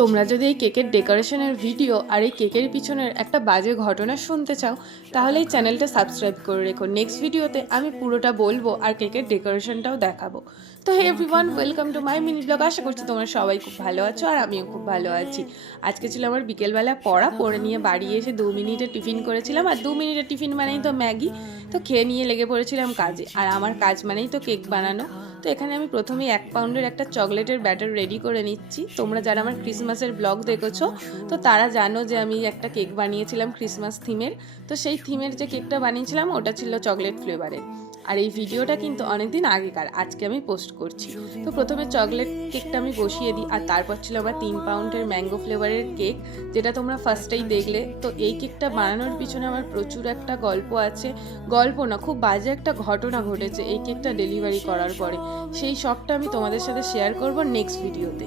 তোমরা যদি এই কেকের ডেকোরেশনের ভিডিও আর এই কেকের পিছনের একটা বাজে ঘটনা শুনতে চাও তাহলে এই চ্যানেলটা সাবস্ক্রাইব করে রেখো। নেক্সট ভিডিওতে আমি পুরোটা বলবো আর কেকের ডেকোরেশনটাও দেখাবো। তো hey everyone, welcome to my mini blog. আশা করছি তোমরা সবাই খুব ভালো আছো আর আমিও খুব ভালো আছি। আজকে ছিল আমার বিকেলবেলা পড়ে নিয়ে বাড়ি এসে 2 মিনিটে টিফিন করেছিলাম। আর 2 মিনিটের টিফিন মানেই তো ম্যাগি। তো খেয়ে নিয়ে লেগে পড়েছিলাম কাজে, আর আমার কাজ মানেই তো কেক বানানো। তো এখানে আমি প্রথমেই 1 পাউন্ডের একটা চকলেটের ব্যাটার রেডি করে নিচ্ছি। তোমরা যারা আমার ক্রিসমাসের ব্লগ দেখেছো তো তারা জানো যে আমি একটা কেক বানিয়েছিলাম ক্রিসমাস থিমের। তো সেই থিমের যে কেকটা বানিয়েছিলাম ওটা ছিল চকলেট ফ্লেভারের। আর এই ভিডিওটা কিন্তু অনেকদিন আগেকার, আজকে আমি পোস্ট করছি। তো প্রথমে চকলেট কেকটা আমি বসিয়ে দিই, আর তারপর ছিল আমার 3 পাউন্ডের ম্যাঙ্গো ফ্লেভারের কেক, যেটা তোমরা ফার্স্টেই দেখলে। তো এই কেকটা বানানোর পিছনে আমার প্রচুর একটা গল্প আছে। গল্প না, খুব বাজে একটা ঘটনা ঘটেছে এই কেকটা ডেলিভারি করার পরে। সেই সবটা আমি তোমাদের সাথে শেয়ার করব নেক্সট ভিডিওতে।